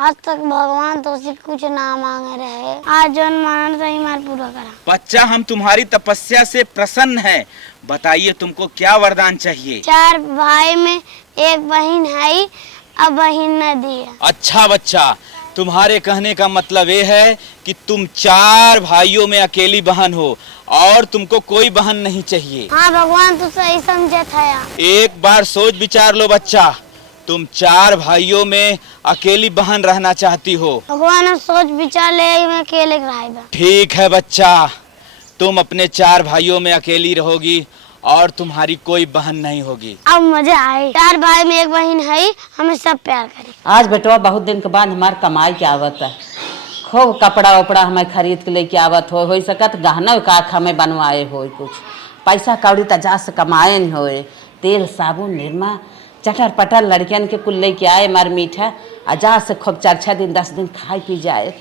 आज तक भगवान तो से कुछ ना मांगे रहे, आज जौन मानन सही मार पूरा करा। बच्चा हम तुम्हारी तपस्या से प्रसन्न हैं। बताइए तुमको क्या वरदान चाहिए? 4 भाई में एक बहन है, अब बहन न दी है। अच्छा बच्चा, तुम्हारे कहने का मतलब ये है कि तुम 4 भाइयों में अकेली बहन हो और तुमको कोई बहन नहीं चाहिए। हाँ भगवान तो सही समझे था। एक बार सोच विचार लो बच्चा, तुम 4 भाइयों में अकेली बहन रहना चाहती हो। भगवान सोच विचार ले मैं अकेले रहेगा। ठीक है बच्चा, तुम अपने 4 भाइयों में अकेली रहोगी और तुम्हारी कोई बहन नहीं होगी। अब मजा आए। 4 भाई में एक बहन है, हमें सब प्यार करे। आज बेटवा बहुत दिन के बाद हमार कमाई के आवत है, खूब कपड़ा वपड़ा हमें खरीद के लेके आवत हो सकत गहना काख हमें बनवाए हो, कुछ पैसा कौड़ी तजा से कमाए नहीं होए। तेल साबुन निरमा चटर पटर लड़कियन के कुल लेके आए मार मीठा अजा से खूब 4-6 दिन 10 दिन खाए पी जाए।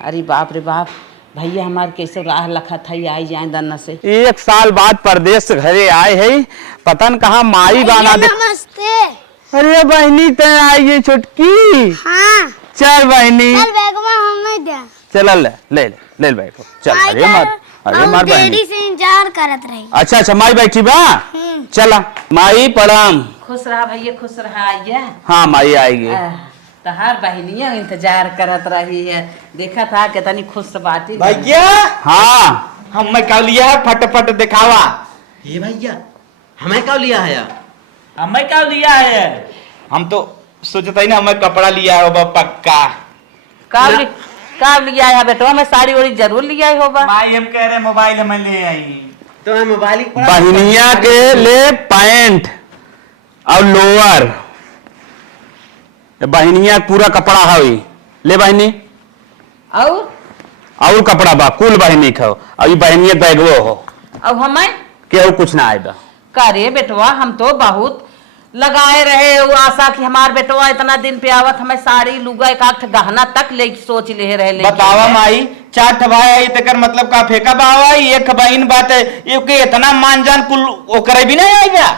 अरे बाप रे बाप, भैया हमार कैसे राह लखा था आई जाए दन्ना से। 1 साल बाद परदेश से घरे आए है, पतन कहाँ माई बाना दे। नमस्ते। अरे बहनी ते आई है छोटकी। हाँ चल बहनी, चल बैगवा हमें दे। चल ले बैठो चल। अरे मार बहनी देरी से इंतजार करत रही। अच्छा माई बैठी बा, चला माई प्रणाम। खुश रहा भैया, खुश रहा आइया। हाँ माई आएगी। तहार बहनिया इंतजार करत रही है, देखा था कितनी खुश बाटी। भैया हाँ हमें क्या लिया है? फटाफट दिखावा। ये भैया हमें क्या लिया है? हमें क्या लिया है? हम तो सोचता ही ना हमें कपड़ा लिया होगा पक्का। का लिया है बेटो? हमें साड़ी ओड़ी जरूर लिया ही होगा। भाई हम कह रहे मोबाइल हमें ले आई। तो मैं मोबाइल बहनिया के ले पैंट और लोअर, बहनिया पूरा कपड़ा है ले बहनी, और कपड़ा बा कुल बहनी खाओ और बहनिया बैगवो हो। अब हमें केहू कुछ ना आएगा। करे बेटवा हम तो बहुत लगाए रहे वो आशा कि हमार बेटवा इतना दिन पे आवत, हमें साड़ी लुगा एक आठ गहना तक ले सोच ले रहे। बतावा माई, 4 भाई आई तकर मतलब का फेंका बावा, एक बहन बात है, ये इतना मान जान कुल ओकरे भी नहीं आएगा।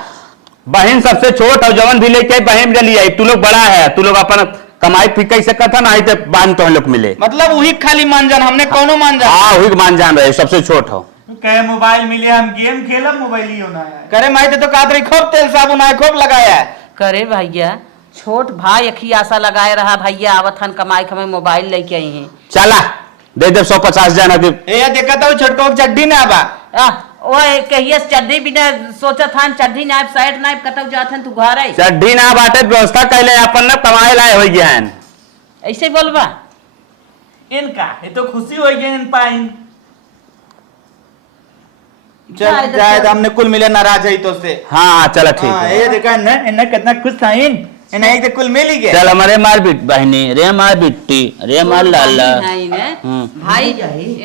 बहन सबसे छोट और जवन भी लेके बहन जली आई। तू लोग बड़ा है, तू लोग अपन कमाई फिर कैसे कथा ना आई तो बांध तो हम लोग मिले। मतलब वही खाली मान जान, हमने कौनो मान जान। हाँ वही मान जान रहे, सबसे छोट हो। कहे मोबाइल मिले हम गेम खेला, मोबाइल ही होना है। करे माई तो कादरी खूब तेल साबुन आए खूब लगाया है। करे भैया छोट भाई एक ही आशा लगाए रहा, भैया आवत हन कमाई हमें मोबाइल लेके आई हैं। चला दे 150 जाना दे। देखा था छोटको चड्डी ना बा। ओ कहिए चड्डी बिना सोचत हन, चड्डी नाइब साइड नाइब कतौ जात हन तू घर आई। चड्डी ना बाटे व्यवस्था कैले अपन ना कमाए लाए हो गया है। ऐसे बोलबा इनका ये तो खुशी हो गई इन पाइन। चल जाए हमने कुल मिले नाराज है तो से। हाँ चला ठीक है। ये देखा इन्हें कितना खुश था इन्हें तो कुल मिल ही गया। चल हमारे मार बिट बहनी रे, हमार बिट्टी रे, हमार लाला भाई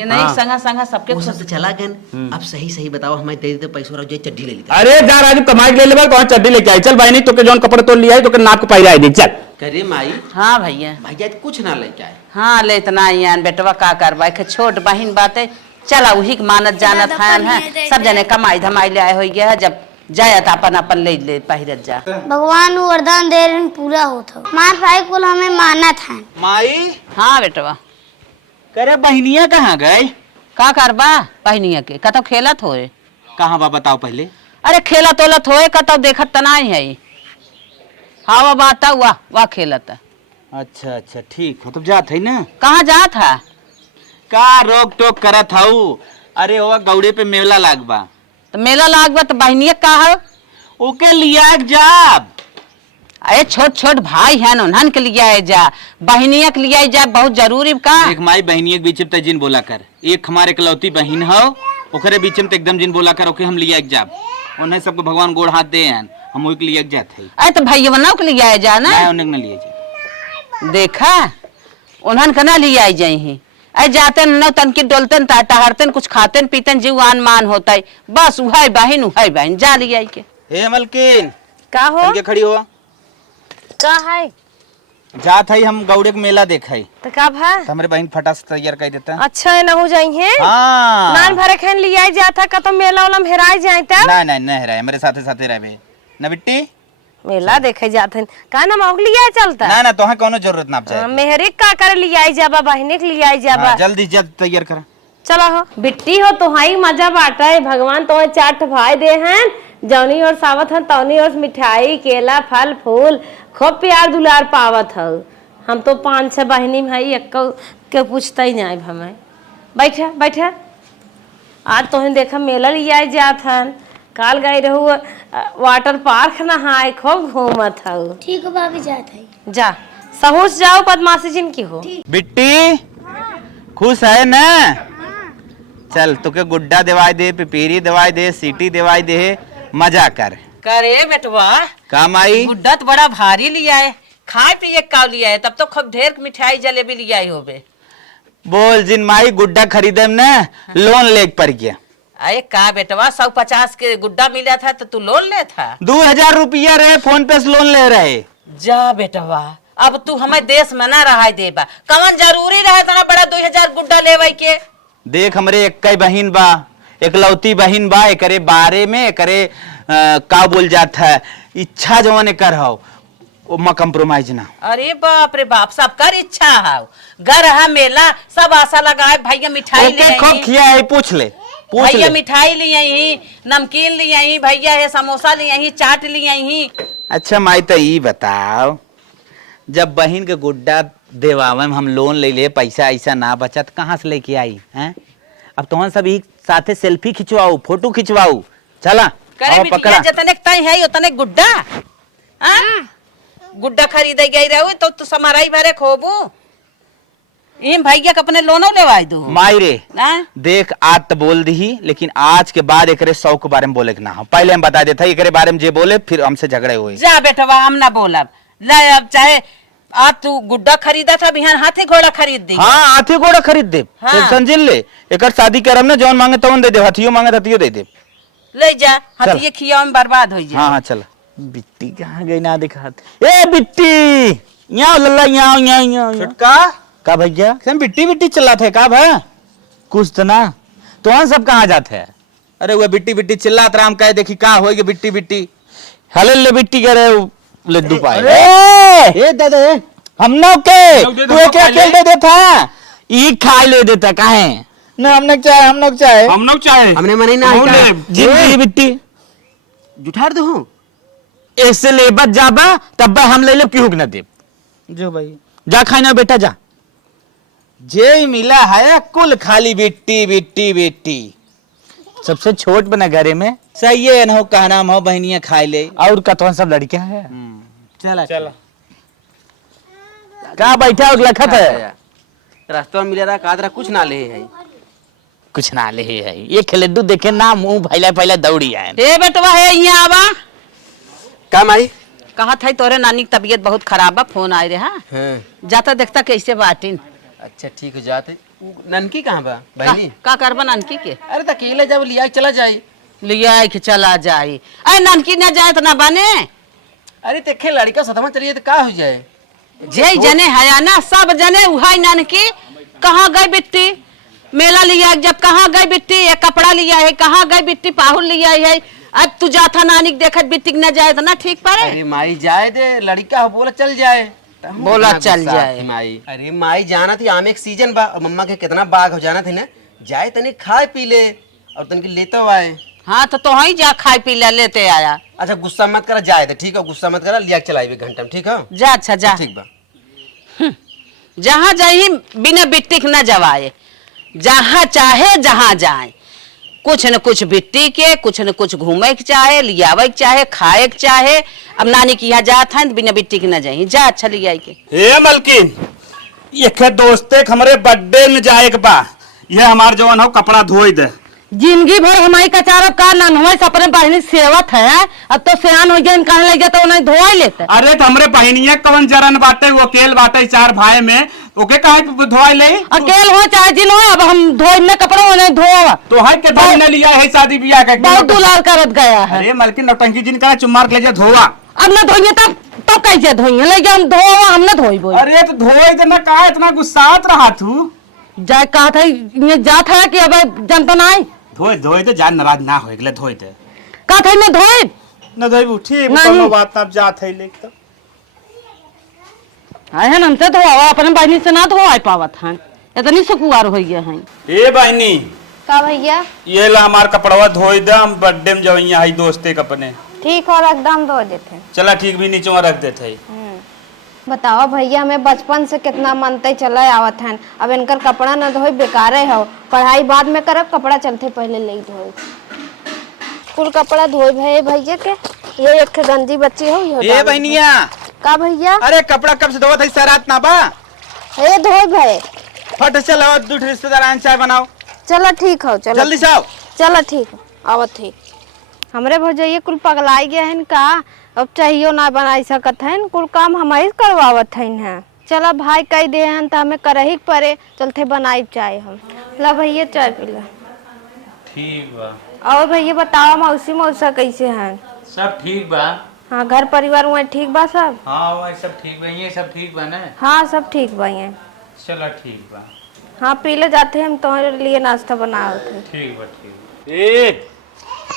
नहीं संगा संगा सबके वो सब तो चला गए। अब सही बताओ, हमें दे देते पैसों और जो चड्डी ले लेते। अरे जा राजू कमाई ले ले कौन चड्डी लेके आई। चल बहनी तो के जौन कपड़े तो लिया है तो के नाप को पहरा दे। चल करे माई। हाँ भैया कुछ ना लेके आए। हाँ ले इतना यान बेटवा का करवाए के छोट बहन बातें चला वही मानत जानत है। सब जने कमाई धमाई ले आए हो गया है, जब जाया तो अपन अपन ले पहिरत जा। भगवान वरदान दे रहे पूरा होता। मार भाई कुल हमें मानत है। माई हाँ बेटवा करे बहनिया कहाँ गए? का करबा बहनिया के कतो खेलत होए। कहाँ बा बताओ पहले। अरे खेला तोलत होए कतो देखत त नहीं है। हाँ बात वाह खेलत। अच्छा ठीक है, तब जात है ना। कहाँ जात है? का रोक टोक करत हूँ। अरे वो गौड़े पे मेला लागबा। तो मेला लागबा तो बहनिया का है ओके लिया जाब। अरे छोट भाई है उन्हन के लिए जा, बहनिया के लिए जा बहुत जरूरी का। एक माई बहनिया के बीच में जिन बोला कर, एक हमारे इकलौती बहन हो ओकरे बीच में एकदम जिन बोला कर ओके हम लिया जाब। उन्हें सबको भगवान गोड़ हाथ दे हम ओके लिया जाते हैं। अरे तो भैया बनाओ के लिए जा ना, उन्हें न लिया जा। देखा उन्हन के ना लिए जाई। अरे जाते न तन की डोलतन टहरतन कुछ खातन पीतन जीवान मान होता है, बस उहाई बहन जा लिया के। हे मलकिन का हो के खड़ी हो का है? जात है हम गौड़े के मेला देखा तो का भा हमारे बहन फटास तैयार कर देता। अच्छा ना हो जाई है। हाँ नान भरे खन लिया जाता का तो मेला वाला हेराई जाता। नहीं हेराए, मेरे साथे साथे रहबे ना बिट्टी। मेला देखे जाते हैं का ना मौक लिया चलता ना ना तोहे कोनो जरूरत ना चाहिए। मेहरे का कर लिया जाबा बहने के लिया जाबा हाँ, जल्दी जल्द तैयार करा। चलो हो बिट्टी हो तो हाई मजा बांटा है भगवान तो चाट भाई दे हैं जौनी और सावत है तौनी और मिठाई केला फल फूल खूब प्यार दुलार पावत है। हम तो 5-6 बहनी भाई एक के पूछता ही नहीं हमें। बैठा बैठा आज तो देखा मेला लिया जात हन काल गई रहू वाटर पार्क नहाए खूब घूमत हूँ। ठीक है भाभी जात है। जा सहूस जाओ बदमाशी जिनकी हो। बिट्टी खुश है ना? चल तुके गुड्डा दवाई दे, पिपीरी दवाई दे, सीटी दवाई दे, मजा कर। करे बेटवा काम आई। गुड्डा तो बड़ा भारी लिया है खाए पिए का लिया है तब तो खूब ढेर मिठाई जलेबी लिया ही होबे। बोल जिन माई गुड्डा खरीदे ने लोन ले पर गया। अरे का बेटवा 150 के गुड्डा मिला था तो तू लोन ले था। 2000 रुपया रहे फोन पे से लोन ले रहे। जा बेटवा अब तू हमें देश में ना रहा देबा कवन जरूरी रहे तना बड़ा 2000 गुड्डा लेवे के। देख हमरे एक बहिन बा एकलौती बहिन बा एकरे बारे में एकरे का बोल जात है इच्छा जवन कर हो ओमा कंप्रोमाइज ना। अरे बाप रे बाप सबकर इच्छा है घर है मेला सब आशा लगाए भैया मिठाई ले ओके खूब खिया है पूछ ले भैया मिठाई लिए ही नमकीन लिए ही भैया है समोसा लिए ही चाट लिए ही। अच्छा माई तो ई बताओ जब बहन के गुड्डा देवावे में हम लोन ले ले पैसा ऐसा ना बचत कहाँ से लेके आई हैं? अब तुम सब एक साथे सेल्फी खिंचवाओ फोटो खिंचवाओ चला करे बिटिया जतने तय है उतने गुड्डा हां गुड्डा खरीदे गई रहो तो समाराई भरे खोबू इन भैया के अपने लोनो लेवाई दू। माई रे देख आज तो बोल दी लेकिन आज के बाद एकरे 100 के बारे में बोले ना हो पहले हम बता देते एकरे बारे में जे बोले फिर हमसे झगड़े हुए। जा बेटवा हम ना बोलब ले अब चाहे आज तू गुड्डा खरीदा था बिहान हाथी घोड़ा खरीद दी। हाँ हाथी घोड़ा खरीद दे हाँ। समझ ले एक शादी करम ना जौन मांगे तौन दे दे हाथियो मांगे हाथियो दे दे ले जा हाथी खिया में बर्बाद हो जाए। हाँ हाँ चल बिट्टी कहाँ गई ना दिखा ए बिट्टी यहाँ लल्ला यहाँ छुटका का भैया बिट्टी बिट्टी चिल्ला थे का भाई कुछ तो ना तो हम सब कहाँ जाते हैं? अरे वो बिट्टी बिट्टी चिल्लात राम कहे देखी का होएगी बिट्टी बिट्टी हले ले बिट्टी करे लड्डू पाए ए दादा हम ना के तू क्या खेल दे देता ई खाई ले देता काहे ना हम लोग चाहे हमने मनी ना जी बिट्टी जुठार दो हूँ ऐसे ले बच जाबा तब हम ले ले क्यों न दे जो भाई जा खाना बेटा जा जे मिला है कुल खाली बिट्टी बिट्टी बिट्टी सबसे छोट बना घरे में सही है न हो कहा नाम हो बहनिया खाई ले और कतवन सब लड़कियां है चला चला कहाँ बैठा हो लखत है रास्ते में मिला रहा कादरा कुछ ना ले है कुछ ना ले है ये खिलड्डू देखे ना मुंह भैला पहले दौड़ी आए ए बेटवा है यहाँ आवा काम आई कहा था तोरे नानी की तबीयत बहुत खराब बा फोन आए रे। हाँ जाता देखता कैसे बाटिन। अच्छा ठीक हो जाते ननकी कहाँ बा बहनी का करबा ननकी के? अरे तकेले जब लिया चला जाए लिया के चला जाए अरे ननकी ना जाए तो ना बने। अरे देखे लड़का सतमा चलिए तो का हो जाए जे जने है ना सब जने उहाई ननकी कहाँ गई बिट्टी मेला लिया जब कहाँ गई बिट्टी ये कपड़ा लिया है कहाँ गई बिट्टी पाहुल लिया है अब तू जाता नानी देखत बिट्टी न जाए तो ना ठीक पारे। अरे माई जाए दे लड़का हो बोला चल जाए बोला चल जाए माई। अरे माई जाना थी आम एक सीजन बा और मम्मा के कितना बाग हो जाना थी ना जाए तनी खाए पी ले और तनिक लेते आए। हाँ तो ही जा खाए पी ले लेते आया। अच्छा गुस्सा मत करा जाए दे ठीक है गुस्सा मत करा लिया चलाए घंटा में ठीक है जा अच्छा जा ठीक बा जहाँ जाही बिना बिट्टी के न जवाए जहाँ चाहे जहाँ जाए कुछ न कुछ बिट्टी के कुछ न कुछ घूमे के चाहे लियावे के चाहे खाए के चाहे। अब नानी की यहाँ जात है बिना बिट्टी के न जाए जा अच्छा लिया के। ए मलकिन ये दोस्ते हमारे बर्थडे में जाए के बा ये हमार जवान हो कपड़ा धोई दे जिंदगी भर हमारी कचारो का ननहुआ अपने बहनी सेवत है अब तो सियान हो गया कहाँ ले जाता उन्हें धोआ लेते। अरे तो हमरे बहनिया कवन जरन बाटे वो अकेल बाटे 4 भाई में ओके कहे धोई ले अकेल हो चाहे जिन हो अब हम धोने कपड़ों उन्हें धोआ तो है के धोई न लिया है शादी ब्याह का बहुत दुलार करत गया है। अरे मलकिन नौटंकी जिन का चुम्मार ले जा धोआ अब न धोइए तब कैसे धोइए ले हम धोआ हम न धोई बोल। अरे तो धोई तो ना कहा इतना गुस्सात रहा तू जाए कहा था ये जात है कि अब जनता ना आई धोए धोए तो जान नाराज ना हो गले धोए थे कहा था मैं धोए न धोइबू ठीक नहीं। कोनो बात ना अब जात है लेक तो आए हैं हमसे तो हवा अपने बहनी से ना तो आए पावत हैं इतनी सुकुआर हो गए हैं। ए बहनी का भैया ये ला हमार कपड़वा धोई दे, हम बर्थडे में जवैया है दोस्ते के अपने। ठीक और एकदम धो देते। चला ठीक भी नीचे रख देते है। बताओ भैया हमें बचपन से कितना मनते चला आवत हैं, अब इनकर कपड़ा न धोई बेकारे हो, पढ़ाई बाद में करब, कपड़ा चलते पहले ले धोई। कुल कपड़ा धोई भैया के, ये एक गंजी बच्ची हो ए बहनिया का भैया। अरे कपड़ा कब से धोवत है सरात ना बा ये धोई भय फट चलो दूठ रिश्तेदार चाय बनाओ। चलो ठीक हो, चलो जल्दी से आओ। चलो ठीक हो, आवत ठीक। हमरे भौजाइये कुल पगलाई गए हैं का, अब चाहिए ना बना सकत हैं, कुल काम हम ही करवावत हैं। चलो भाई कह दे हैं तो हमें करही पड़े, चलते बनाई चाय हम। ला भैया चाय पी ला। ठीक बा। और भैया बताओ मौसी मौसा कैसे हैं? सब ठीक बा। हाँ घर परिवार वहाँ ठीक बा सब? हाँ वही सब ठीक बा, ये सब ठीक बा ना। हाँ सब ठीक बा ये। चलो ठीक बा। हाँ पी ले जाते हैं, हम तुम्हारे लिए नाश्ता बनाए थे। ठीक बा ठीक। ए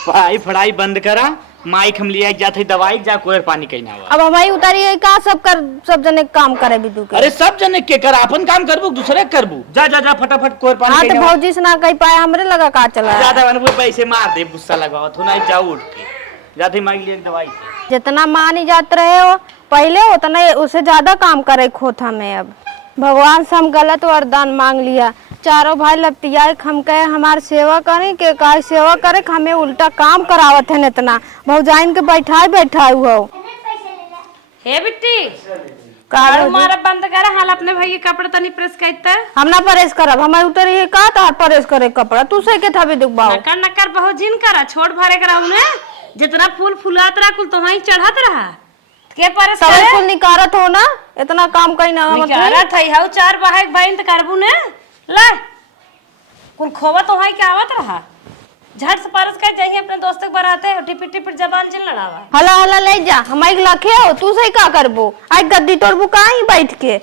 पढ़ाई फड़ाई बंद करा, माइक हम लिया जाते दवाई जा कोई पानी कहीं ना अब हमारी उतारी का सब जने काम करे बिदू के। अरे सब जने के कर अपन काम करबू दूसरे करबू जा जा जा फटाफट कोई पानी हाँ तो कहीं भौजी से ना कह पाए, हमरे लगा का चला ज्यादा बनबू पैसे मार दे, गुस्सा लगाओ तो ना जाओ उठ के जाते माइक लिया दवाई। जितना मानी जाते रहे हो पहले उतना उससे ज्यादा काम करे खोथा में। अब भगवान से हम गलत वरदान मांग लिया, चारों भाई लपटियाए हम कहे हमार सेवा करें के का सेवा करे, हमें उल्टा काम करावत है इतना भौजाइन के बैठाए हुआ। हे बिट्टी का मारा बंद कर, हाल अपने भाई के कपड़े तनी प्रेस करते। हम ना परेश करब, हमारे उतर ये का तार परेश करे कपड़ा, तू से के था भी दुखबाओ। नकर नकर बहुत जिन करा, छोड़ भरे करा उन्हें, जितना फूल फुलात रहा कुल तुम्हारी चढ़त रहा के परेश सब करे कुल निकारत हो ना, इतना काम कहीं ना निकारत है हाउ चार बहाक भाई त करबू ने ला कुल खोवा तो हाई के आवत रहा, झट से परस कर जाइए अपने दोस्त के बराते, टिपिट टिपिट जबान जिन लड़ावा। हला हला ले जा, हमारी लखे हो तू से का करबो, आज गद्दी तोड़बू कहीं बैठ के।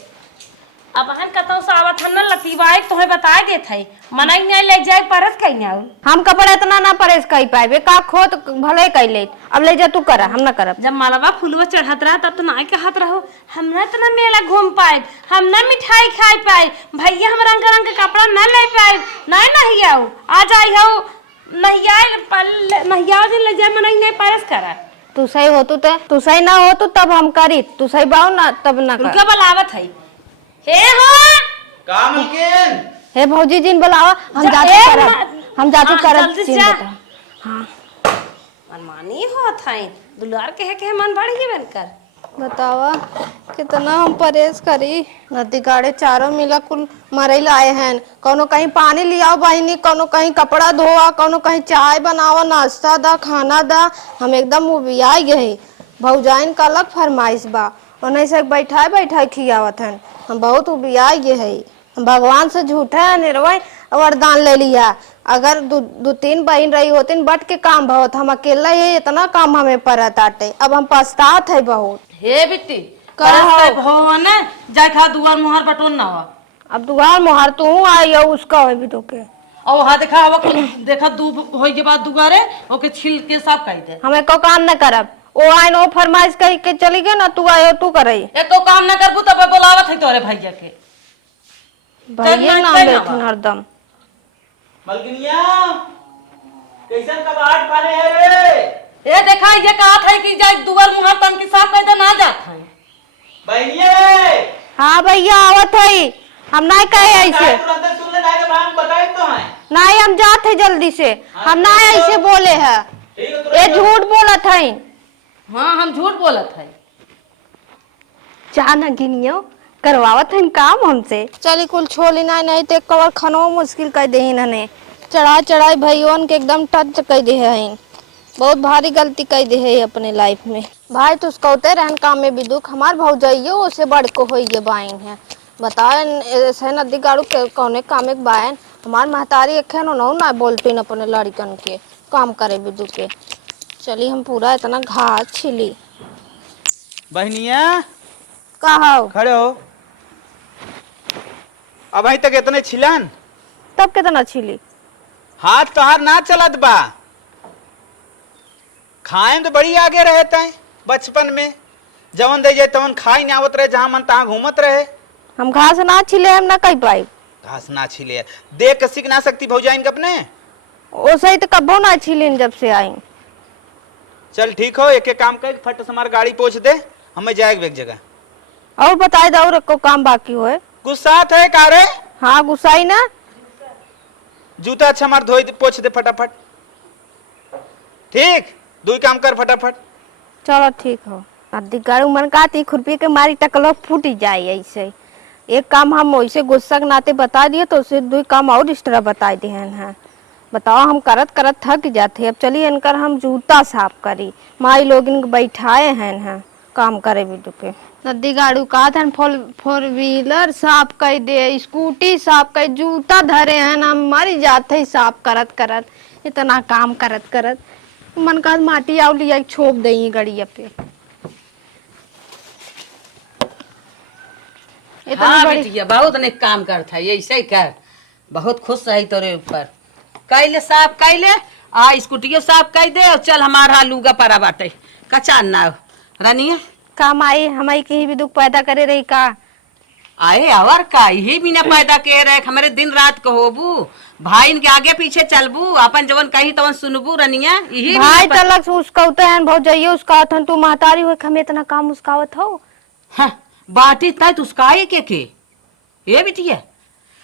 अब हन कतौ से आवत हन लतीवाए तोहे बताए देत है, मनाई नहीं ले जाए परस कहीं ना हम कपड़ा इतना ना परेश कर पाए का खोत भले कर ले, अब ले जा तू करा, हम ना करब। जब मालवा फुलवा चढ़त रहा तब तो ना कहत रहो हम ना इतना मेला घूम पाए, हम ना मिठाई खाए पाए, भैया हम रंग रंग के कपड़ा ना ले पाए, नहीं आओ आज आई हो नहीं आए दिन ले जाए मनाई नहीं परस करा। तू सही हो तू सही ना हो तो तब हम करी, तू सही बाओ ना तब ना कर। उनका बलावत है हे हो का मुमकिन हे भौजी जिन बुलावा, हम जाते करब, हम जाते करब जिन बता। हाँ मनमानी होत है, दुलार के मन बढ़ी बनकर बतावा कितना हम परेश करी, नदी गाड़े चारों मिला कुल मरे लाए हैं, कोनो कहीं पानी लियाओ बहनी, कोनो कहीं कपड़ा धोआ, कोनो कहीं चाय बनावा, नाश्ता दा खाना दा, हम एकदम उबिया गए। भौजाइन का अलग फरमाइश बा, उन्हें से बैठाए खियावत हैं, हम बहुत उबिया गए है। भगवान से झूठा निर्वय वरदान ले लिया, अगर दो तीन बहन रही होती बट के काम बहुत, हम अकेला ही इतना काम हमें परत आटे, अब हम पछतात है बहुत। हे बिट्टी कहो हो ने जाय खा दुआर मुहार बटोन ना हो, अब दुआर मोहर तू आई हो उसका हो भी तो के और वहां देखा हवा देखा दूब होई के बाद दुआरे ओके छिल के साफ कर दे। हमें को काम न करब, ओ आइन ओ फरमाइश कह के चली गए ना, तू आयो तू करई एको काम न करबू तब बुलावत है तोरे भैया के, भैया नाम लेथुन हरदम। मलकिनिया कैसन कबाट पाले है रे? ए देखा ये कहत है कि जाय दुआर मुहार तन की साफ कर दे ना जात है। बहनिया हाँ भैया आवत है, हम नहीं कहे ऐसे, तुरंत सुन ले ना के हम बताए तो हैं नहीं हम जाते हैं जल्दी से, हम ना ऐसे बोले है, ये झूठ बोलत है। हाँ हम झूठ बोलत है, चाह न गिनियो करवावत है काम हमसे। चली कुल छोली नहीं तो कवर खनो मुश्किल कर दे इन्होंने, चढ़ाई भैयोन के एकदम टच कर दे है, बहुत भारी गलती कर दे है अपने लाइफ में। भाई तुझ कहते रहन काम में भी दुख, हमार भौजाइयो उसे बड़ को हो ये बाइन है, बताए ऐसे नदी गाड़ू के कौने काम एक बायन, हमार महतारी एक ना बोलती न अपने लड़कन के काम करे भी दुखे। चली हम पूरा इतना घास छिली। बहनिया कहा खड़े हो, अब अभी तक इतने छिलन, तब कितना छिली? हाथ तोहार ना चलत बा, खाए तो बड़ी आगे रहते हैं बचपन में, जवन दे जाए तवन खाई नहीं आवत रहे, जहां मन तहां घूमत रहे। हम घास ना छिले हम ना कही पाई। घास ना छिले देख के सीख ना सकती भौजाइन के अपने। ओसे ही तो कब्बो ना छिलिन जब से आई। चल ठीक हो, एक एक काम कर, फट से हमारी गाड़ी पहुंच दे, हमें जाएगा एक जगह। और बताए दो और को काम बाकी होए। गुस्सा है कारे? हाँ गुस्साई ना। जूता अच्छा मार धोई पोछ दे फटाफट। ठीक, दो काम कर फटाफट। चलो ठीक हो। अद्धी गाड़ी मन काती खुरपी के मारी टकलो फूट जाए ऐसे। एक काम हम वैसे गुस्सा के नाते बता दिए तो उसे दो काम और इस तरह बता दिए हैं। बताओ हम करत करत थक जाते। अब चलिए इनकर हम जूता साफ करी। माई लोग इनके बैठाए हैं काम करे भी दुके। नदी गाड़ी का था फोर व्हीलर साफ कर दे, स्कूटी साफ कर, जूता धरे हैं हम मर जाते साफ करत करत। इतना काम करत करत मन का माटी आउ लिया छोप दई गड़िया पे। हाँ बिटिया बहुत नेक काम करता है, ऐसे ही कर। बहुत खुश रही तोरे ऊपर। कैले साफ कैले आ स्कूटियो साफ कर दे और चल हमारा लूगा परा बाटे कचा ना रनिया काम आई हमारी कहीं भी दुख पैदा करे रही का। आए और का यही बिना पैदा के रहे हमारे दिन रात कहोबू भाई के आगे पीछे चलबू अपन जवन कही तवन सुनबू रनिया यही भाई तलक उसका हैं बहुत जाइए उसका तू महतारी हो हमें इतना काम उसकावत हो। हाँ बाटी तय उसकाए के ये बिटिया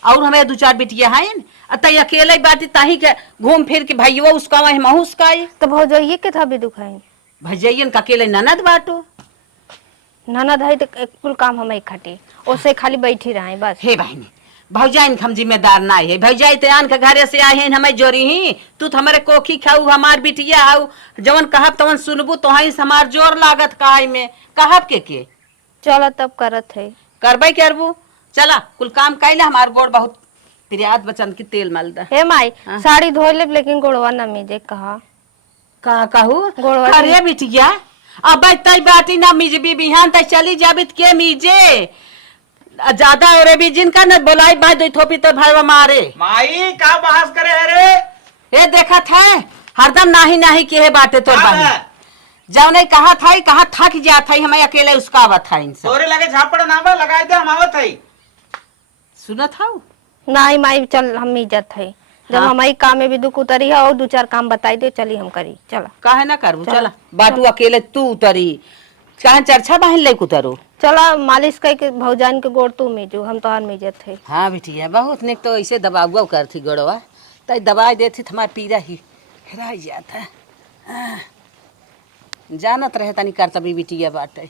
और हमें दो चार बिटिया हैं तय अकेले बाटी ताही के घूम फिर के भाइयों उसका महू उसकाए तो बहुत जाइए के था भी दुखाई भजैन का अकेले ननद बाटो ननद है तो कुल काम हमें इकट्ठे उससे खाली बैठी रहे बस। हे बहनी भौजाइन हम जिम्मेदार ना है भौजाई त्यान के घरे से आए हैं हमें जोरी ही तू तो हमारे कोखी खाऊ हमार बिटिया हाउ जवन कहब तवन सुनबू तो ही हमार जोर लागत कहाई में कहब के चलो तब करत है करबे करबू चला कुल काम कैले हमार गोड़ बहुत प्रियाद बचन की तेल मल दा। हे माई साड़ी धो ले लेकिन गोड़वा न मीजे कहा का कहू गोड़वा अरे बिटिया अब तई बाटी ना मिजबी बिहान तई चली जाबित के मीजे ज्यादा और भी जिनका न बोलाई बात दो थोपी तो भरवा मारे माई का बहस करे है रे? ये देखा था हरदम नाही नाही के है बाटे तोर बहन जब नहीं कहा था कहा थक जात है हमें अकेले उसका आवत था इनसे तोरे लगे झापड़ ना बा लगाई दे हम आवत है। सुना था नहीं माई चल हम इज्जत है जब हाँ। हमारी काम में भी दुख उतरी है और दो चार काम बताई दे चली हम करी चला काहे ना करू चला बाटू अकेले तू उतरी कहाँ चर्चा बहन ले उतरो चला मालिश करके भौजान के गोड़ तू मीजू हम तो हर मीजत है। हाँ बिटिया बहुत निक तो ऐसे दबाव करती गोड़वा तई दबाई देती हमारा पीरा ही हेरा जाता जानत रहे तनी करतबी बिटिया बाटे।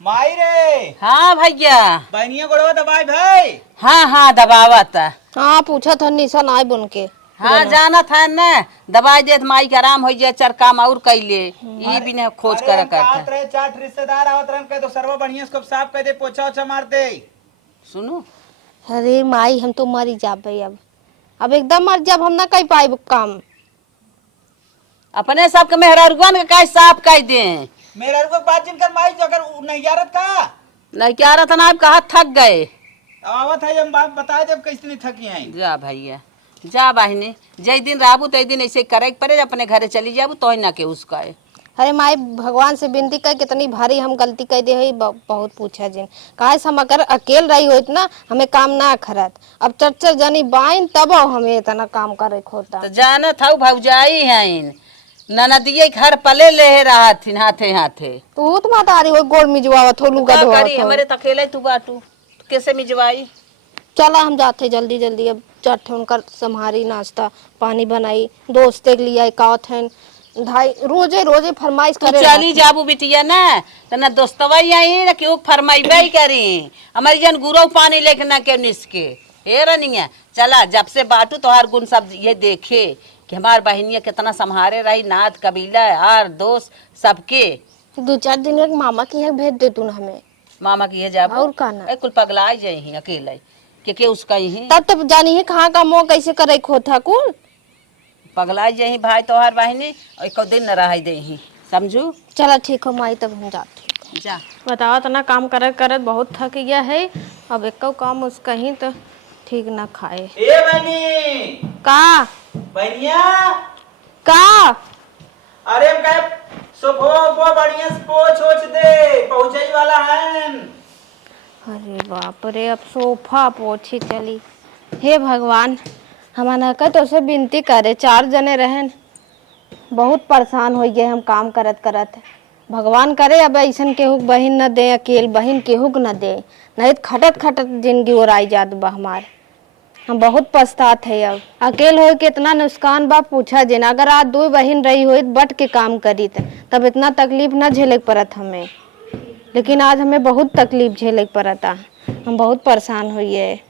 माई रे हाँ भैया बहनिया गोड़वा दबाई भाई। हाँ हाँ दबावत हाँ पूछा था निशा आए बुन के हाँ जानत है न दवाई देत माई के आराम हो जाए चार काम और कैले ये भी न खोज कर रहे चार रिश्तेदार आवत रहन कह तो सर्व बढ़िया से साफ कर दे पोछा ओछा मार दे। सुनो अरे माई हम तो मरी जाबे अब एकदम मर जब हम ना कर पाए काम अपने सबके मेहरारुआन के काय साफ कर दे मेरा रुको बात जिन कर माई जो अगर नहीं यारत का नहीं क्या रहा था ना आप कहा थक गए आवत है हम बात बताए जब कैसे नहीं थकी आई। जा भैया जा बहनी जय दिन राबू तय दिन ऐसे करे पड़े अपने घरे चली जाबू तो ना के उसका है। अरे माई भगवान से विनती कर कितनी भारी हम गलती कर दे है बहुत पूछा जिन काहे हम अगर अकेल रही हो इतना हमें काम ना खरत अब चर्चर जनी बाइन तब हमें इतना काम करे खोता तो जाना था भौजाई है ननदिये घर पले ले रहा थी हाथे हाथे तू तो मातारी हो गोड़ मिजवावत हो लुगा धोवत हो हमारे तकेले तू बाटू कैसे मिजवाई चला हम जाते जल्दी जल्दी अब चट उनकर संहारी नाश्ता पानी बनाई दोस्त के लिए कावत है ढाई रोजे रोजे फरमाइश तू करे चली जाबू बिटिया ना तो ना दोस्तवा आई ना क्यों फरमाइबे करी हमारी जन गुरु पानी लेके ना क्यों निसके हे रनिया चला जब से बाटू तो हर गुण सब ये देखे कि हमार बहनिया कितना संहारे रही नाथ कबीला हर दोस्त सबके दो चार दिन एक मामा के यहाँ भेज दे तू ना हमें मामा की ये जाबू और का ना कुल पगला जाई अकेले के उसका ही तब तब जानी है कहाँ का मोह कैसे करे खोथा कुल पगला जाही भाई तोहार बहनी और एको दिन न रह दे समझू चला ठीक हो माई तब हम जाते जा बताओ तो ना काम करत करत बहुत थक गया है अब एक काम उसका ही तो ठीक ना खाए ए बहनी का बहनिया का अरे हम कहे सोफो बढ़िया से पोछ ओछ दे, पहुंचाई वाला है। अरे बाप रे, अब सोफा पोछी चली। हे भगवान, हमारा का तो से विनती करे, 4 जने रहन, बहुत परेशान हो गए हम काम करत करत। भगवान करे अब ऐसन केहू बहिन न दे, अकेल बहिन केहू न दे, नहीं तो खटत खटत जिंदगी ओराई जात बा हमार। हम बहुत पछतात है। अब अकेल हो के इतना नुकसान बा पूछा जिन। अगर आज 2 बहिन रही हो बट के काम करी तब इतना तकलीफ न झेले पड़त हमें, लेकिन आज हमें बहुत तकलीफ झेले पड़ता। हम बहुत परेशान हुई है।